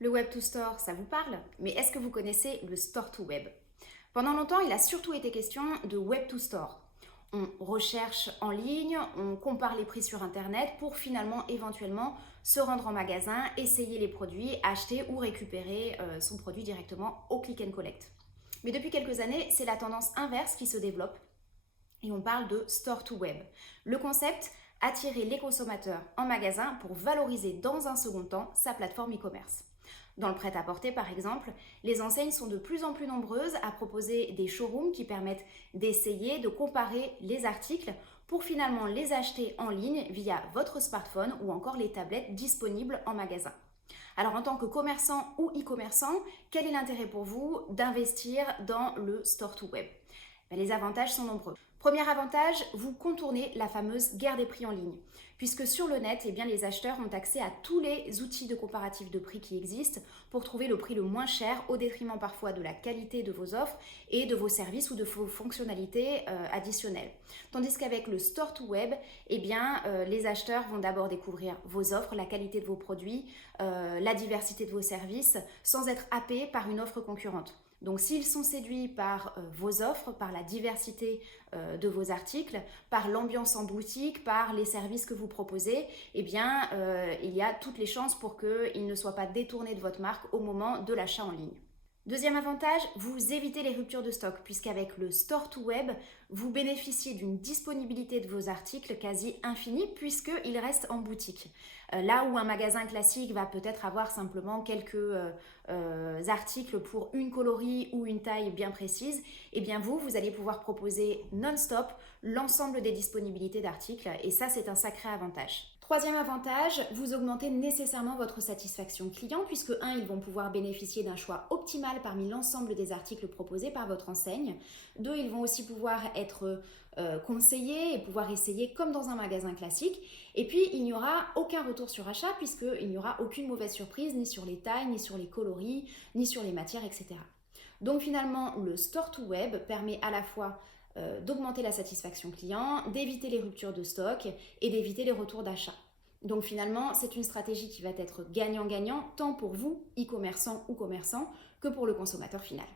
Le Web to Store, ça vous parle? Mais est-ce que vous connaissez le Store to Web? Pendant longtemps, il a surtout été question de Web to Store. On recherche en ligne, on compare les prix sur Internet pour finalement éventuellement se rendre en magasin, essayer les produits, acheter ou récupérer son produit directement au click and collect. Mais depuis quelques années, c'est la tendance inverse qui se développe et on parle de Store to Web. Le concept, attirer les consommateurs en magasin pour valoriser dans un second temps sa plateforme e-commerce. Dans le prêt-à-porter, par exemple, les enseignes sont de plus en plus nombreuses à proposer des showrooms qui permettent d'essayer, de comparer les articles pour finalement les acheter en ligne via votre smartphone ou encore les tablettes disponibles en magasin. Alors en tant que commerçant ou e-commerçant, quel est l'intérêt pour vous d'investir dans le Store to Web? Les avantages sont nombreux. Premier avantage, vous contournez la fameuse guerre des prix en ligne. Puisque sur le net, les acheteurs ont accès à tous les outils de comparatif de prix qui existent pour trouver le prix le moins cher au détriment parfois de la qualité de vos offres et de vos services ou de vos fonctionnalités additionnelles. Tandis qu'avec le Store to Web, les acheteurs vont d'abord découvrir vos offres, la qualité de vos produits, la diversité de vos services sans être happés par une offre concurrente. Donc s'ils sont séduits par vos offres, par la diversité de vos articles, par l'ambiance en boutique, par les services que vous proposez, il y a toutes les chances pour qu'ils ne soient pas détournés de votre marque au moment de l'achat en ligne. Deuxième avantage, vous évitez les ruptures de stock puisqu'avec le Store to Web, vous bénéficiez d'une disponibilité de vos articles quasi infinie puisqu'ils restent en boutique. Là où un magasin classique va peut-être avoir simplement quelques articles pour une coloris ou une taille bien précise, vous allez pouvoir proposer non-stop l'ensemble des disponibilités d'articles et ça c'est un sacré avantage. Troisième avantage, vous augmentez nécessairement votre satisfaction client puisque ils vont pouvoir bénéficier d'un choix optimal parmi l'ensemble des articles proposés par votre enseigne. Deux, ils vont aussi pouvoir être conseillés et pouvoir essayer comme dans un magasin classique. Et puis, il n'y aura aucun retour sur achat puisqu'il n'y aura aucune mauvaise surprise ni sur les tailles, ni sur les coloris, ni sur les matières, etc. Donc finalement, le Store to Web permet à la fois d'augmenter la satisfaction client, d'éviter les ruptures de stock et d'éviter les retours d'achat. Donc finalement, c'est une stratégie qui va être gagnant-gagnant tant pour vous, e-commerçant ou commerçant, que pour le consommateur final.